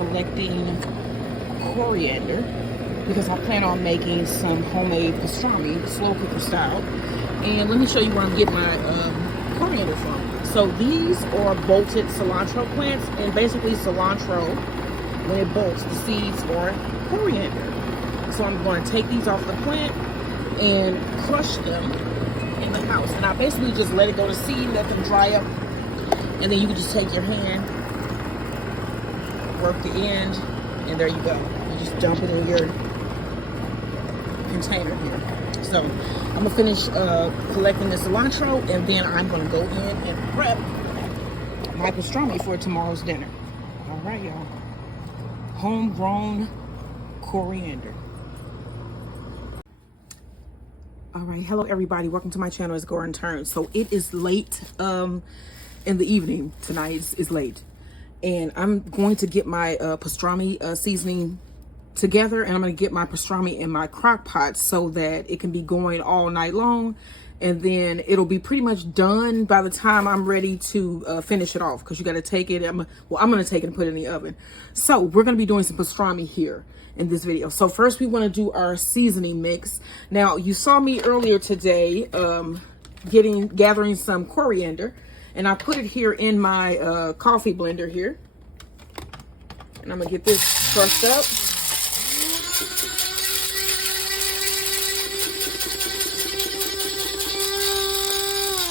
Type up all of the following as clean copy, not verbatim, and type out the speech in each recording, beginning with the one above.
collecting coriander because I plan on making some homemade pastrami, slow cooker style. And let me show you where I'm getting my coriander from. So these are bolted cilantro plants, and basically cilantro, when it bolts, the seeds are coriander. So I'm going to take these off the plant and crush them in the house. And I basically just let it go to seed, let them dry up, and then you can just take your hand, work the end, and there you go. You just dump it in your container here. So I'm gonna finish collecting the cilantro, and then I'm gonna go in and prep my pastrami for tomorrow's dinner. All right, y'all. Homegrown coriander. All right, hello everybody. Welcome to my channel. It's Gore and Turns. So it is late in the evening tonight. It's late, and I'm going to get my pastrami seasoning together, and I'm going to get my pastrami in my crock pot so that it can be going all night long, and then it'll be pretty much done by the time I'm ready to finish it off, because you got to take it. I'm going to take it and put it in the oven. So we're going to be doing some pastrami here in this video. So first we want to do our seasoning mix. Now you saw me earlier today gathering some coriander, and I put it here in my coffee blender here, and I'm gonna get this crushed up.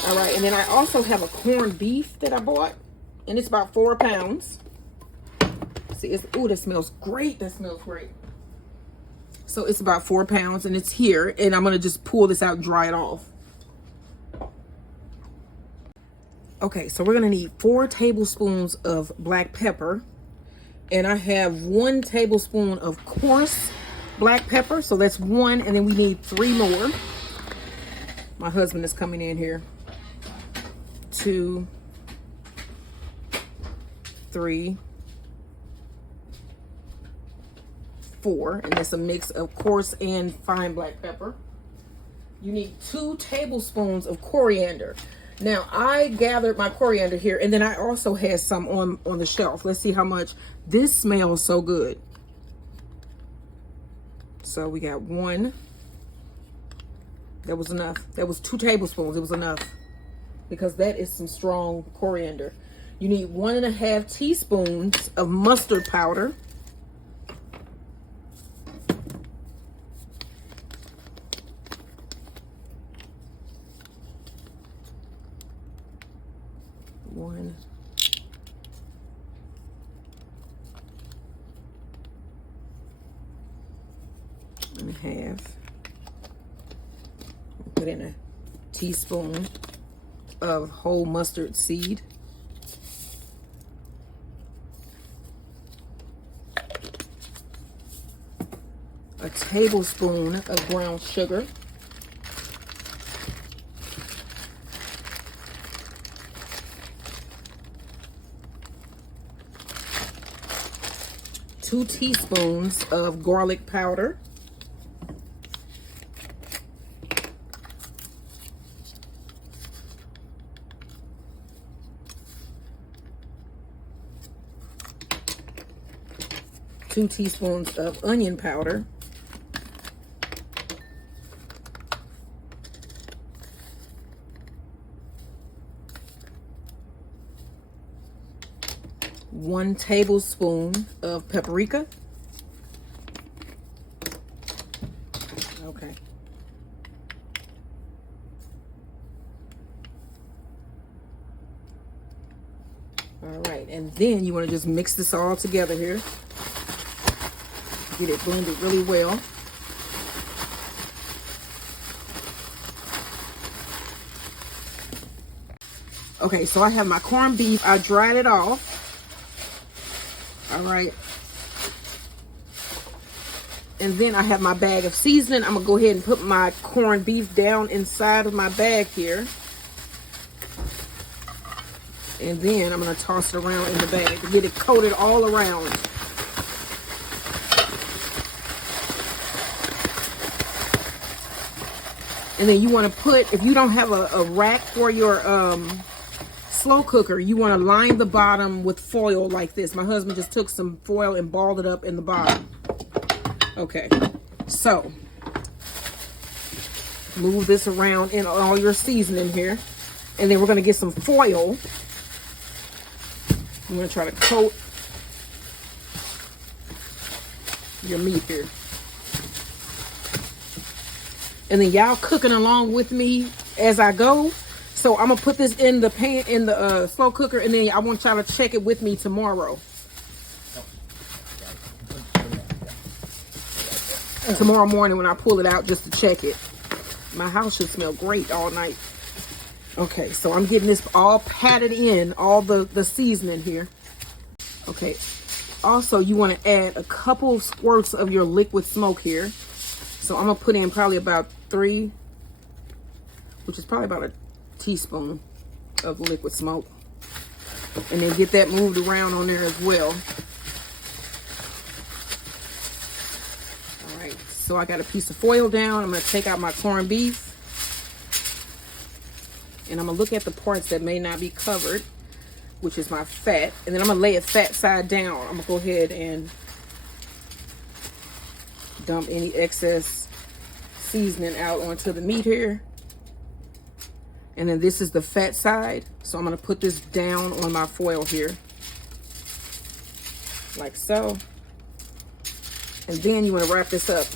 All right, and then I also have a corned beef that I bought, and it's about 4 pounds. See, ooh, that smells great. That smells great. So it's about 4 pounds, and it's here, and I'm gonna just pull this out and dry it off. Okay, so we're gonna need 4 tablespoons of black pepper, and I have 1 tablespoon of coarse black pepper, so that's 1, and then we need 3 more. My husband is coming in here. 2, 3, 4, and that's a mix of coarse and fine black pepper. You need 2 tablespoons of coriander. Now I gathered my coriander here, and then I also had some on the shelf. Let's see how much. This smells so good. So we got 1. That was enough. That was 2 tablespoons. It was enough, because that is some strong coriander. You need 1.5 teaspoons of mustard powder. One. And a half. Put in a teaspoon of whole mustard seed. A tablespoon of brown sugar. Two teaspoons of garlic powder. Two teaspoons of onion powder. One tablespoon of paprika. Okay. All right, and then you want to just mix this all together here. Get it blended really well. Okay, so I have my corned beef. I dried it off. All right. And then I have my bag of seasoning. I'm gonna go ahead and put my corned beef down inside of my bag here. And then I'm gonna toss it around in the bag to get it coated all around. And then you wanna put, if you don't have a rack for your slow cooker, you want to line the bottom with foil like this. My husband just took some foil and balled it up in the bottom. Okay, so move this around in all your seasoning here. And then we're going to get some foil. I'm going to try to coat your meat here. And then y'all cooking along with me as I go. So I'm gonna put this in the pan, in the slow cooker, and then I want y'all to check it with me tomorrow. And tomorrow morning when I pull it out just to check it. My house should smell great all night. Okay, so I'm getting this all patted in, all the seasoning here. Okay, also you want to add a couple of squirts of your liquid smoke here. So I'm gonna put in probably about 3, which is probably about a teaspoon of liquid smoke. And then get that moved around on there as well. All right, so I got a piece of foil down. I'm gonna take out my corned beef. And I'm gonna look at the parts that may not be covered, which is my fat. And then I'm gonna lay it fat side down. I'm gonna go ahead and dump any excess seasoning out onto the meat here. And then this is the fat side. So I'm gonna put this down on my foil here. Like so. And then you wanna wrap this up.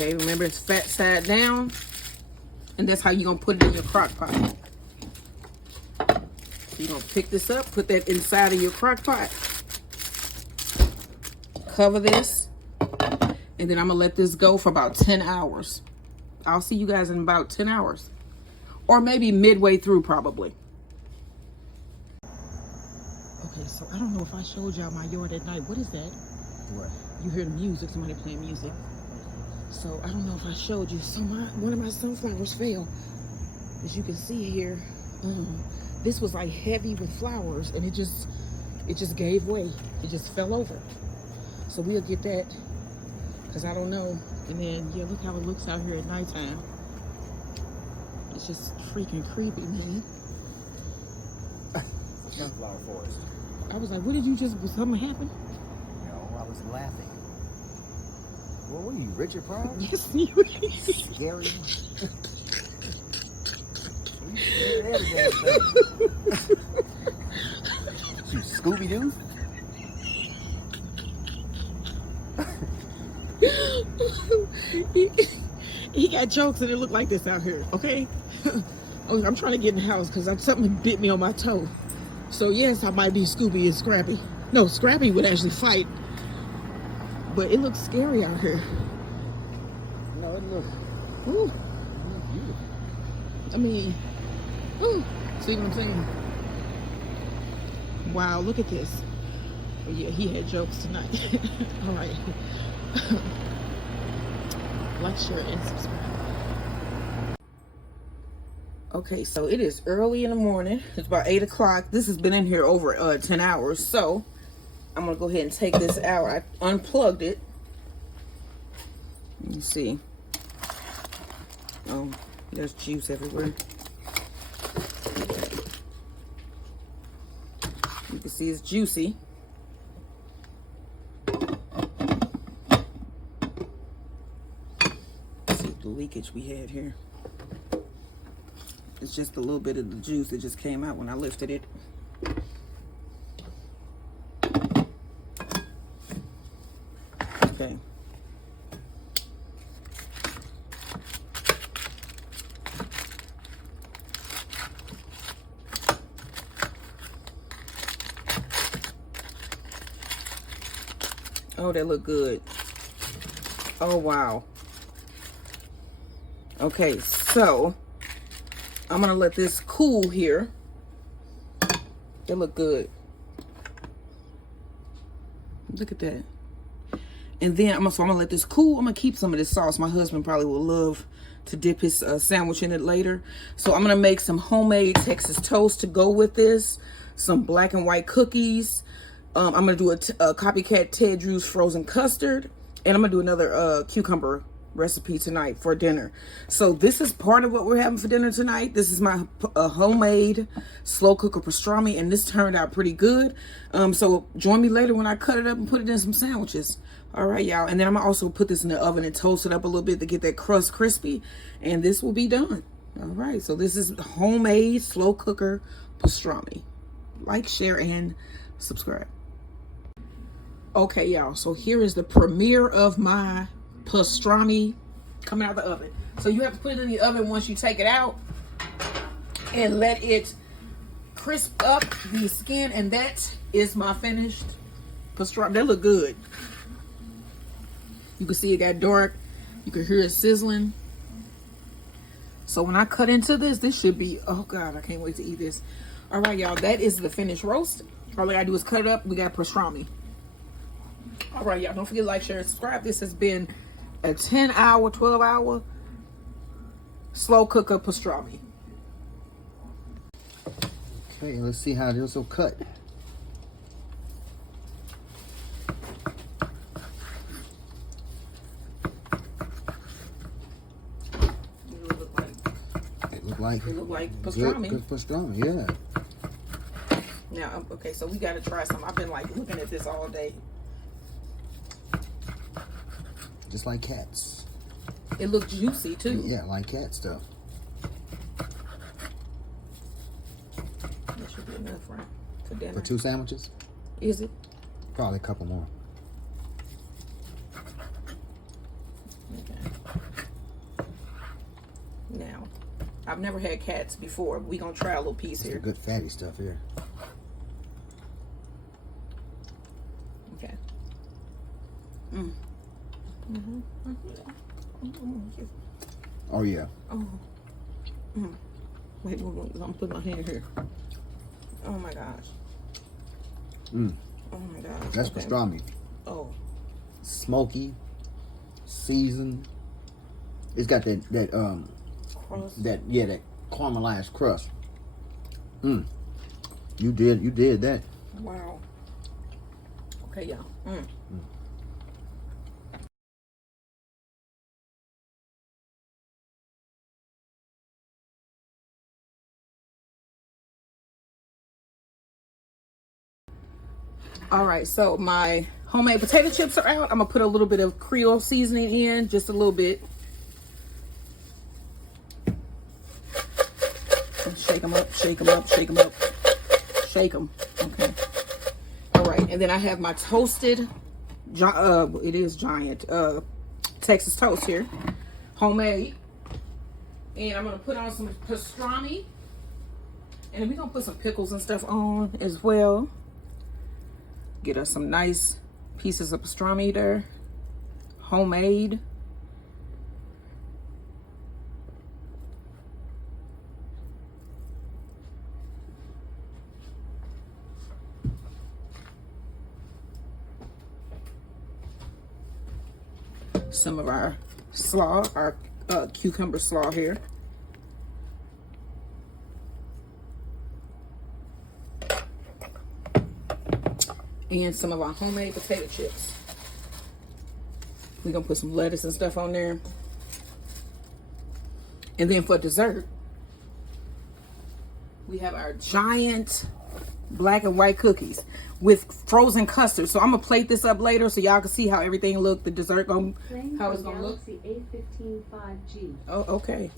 Okay, remember it's fat side down, and that's how you're gonna put it in your crock pot. You're gonna pick this up, put that inside of your crock pot, cover this, and then I'm gonna let this go for about 10 hours. I'll see you guys in about 10 hours, or maybe midway through probably. Okay, so I don't know if I showed y'all my yard at night. What is that? What? You hear the music, somebody playing music. So I don't know if I showed you. So one of my sunflowers fell. As you can see here, this was like heavy with flowers, and it just gave way. It just fell over. So we'll get that, because I don't know. And then yeah, look how it looks out here at nighttime. It's just freaking creepy, man. Sunflower forest. I was like, what did you just? Was something happen? No, I was laughing. Well, what are you, Richard Pryor? Yes, you. Scary. You Scooby-Doo? He got jokes and it looked like this out here, okay? I'm trying to get in the house because something bit me on my toe. So yes, I might be Scooby and Scrappy. No, Scrappy would actually fight. But it looks scary out here. No, it looks Ooh. beautiful. I mean, ooh. See what I'm saying? Wow, look at this. Oh yeah, he had jokes tonight. All right. Like, share, and subscribe. Okay, so it is early in the morning. It's about 8 o'clock. This has been in here over 10 hours. So I'm gonna go ahead and take this out. I unplugged it. Let me see. Oh, there's juice everywhere. You can see it's juicy. Let's see the leakage we had here. It's just a little bit of the juice that just came out when I lifted it. Okay. Oh, that look good. Oh, wow. Okay, so I'm gonna let this cool here. They look good. Look at that. And then I'm gonna let this cool. I'm gonna keep some of this sauce. My husband probably will love to dip his sandwich in it later. So I'm gonna make some homemade Texas toast to go with this. Some black and white cookies. I'm gonna do a copycat Ted Drew's frozen custard. And I'm gonna do another cucumber recipe tonight for dinner. So this is part of what we're having for dinner tonight. This is my homemade slow cooker pastrami, and this turned out pretty good. So join me later when I cut it up and put it in some sandwiches. All right, y'all. And then I'm gonna also put this in the oven and toast it up a little bit to get that crust crispy, and this will be done. All right, so this is homemade slow cooker pastrami. Like, share, and subscribe. Okay, y'all, so here is the premiere of my pastrami coming out of the oven. So you have to put it in the oven once you take it out and let it crisp up the skin, and that is my finished pastrami. They look good. You can see it got dark. You can hear it sizzling. So when I cut into this, this should be, oh God, I can't wait to eat this. All right, y'all, that is the finished roast. All I gotta do is cut it up. We got pastrami. All right, y'all, don't forget to like, share, and subscribe. This has been a 10-hour, 12-hour slow cooker pastrami. Okay, let's see how this will cut. It look like pastrami. Good pastrami, yeah. Now, okay, so we gotta try some. I've been like looking at this all day. Just like cats. It looks juicy too. Yeah, like cat stuff. That should be enough, right? For dinner. For 2 sandwiches? Is it? Probably a couple more. Okay. Now, I've never had cats before. We gonna try a little piece here. Good fatty stuff here. Okay. Mm. Mm-hmm. Oh yeah. Oh. Mm. Wait, I'm putting my hand here. Oh my gosh. Mm. Oh my gosh. That's okay. pastrami. Oh. Smoky, seasoned. It's got that Crust. that caramelized crust. Mm. You did that. Wow. Okay, y'all. Mm. Mm. All right, so my homemade potato chips are out. I'm gonna put a little bit of Creole seasoning in, just a little bit. Shake them up, shake them up, shake them up, shake them. Okay. All right, and then I have my toasted, it is giant, Texas toast here, homemade. And I'm gonna put on some pastrami, and then we're gonna put some pickles and stuff on as well. Get us some nice pieces of pastrami there, homemade. Some of our slaw, our cucumber slaw here. And some of our homemade potato chips. We're gonna put some lettuce and stuff on there. And then for dessert, we have our giant black and white cookies with frozen custard. So I'm gonna plate this up later so y'all can see how everything look, the dessert how it's gonna look. A15 5G. Oh, okay.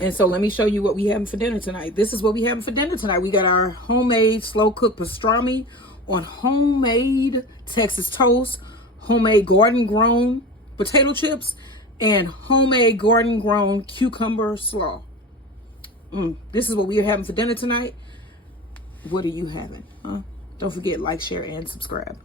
And so let me show you what we having for dinner tonight. This is what we having for dinner tonight. We got our homemade slow cooked pastrami on homemade Texas toast, homemade garden grown potato chips, and homemade garden grown cucumber slaw. This is what we are having for dinner tonight. What are you having? Huh? Don't forget, like, share, and subscribe.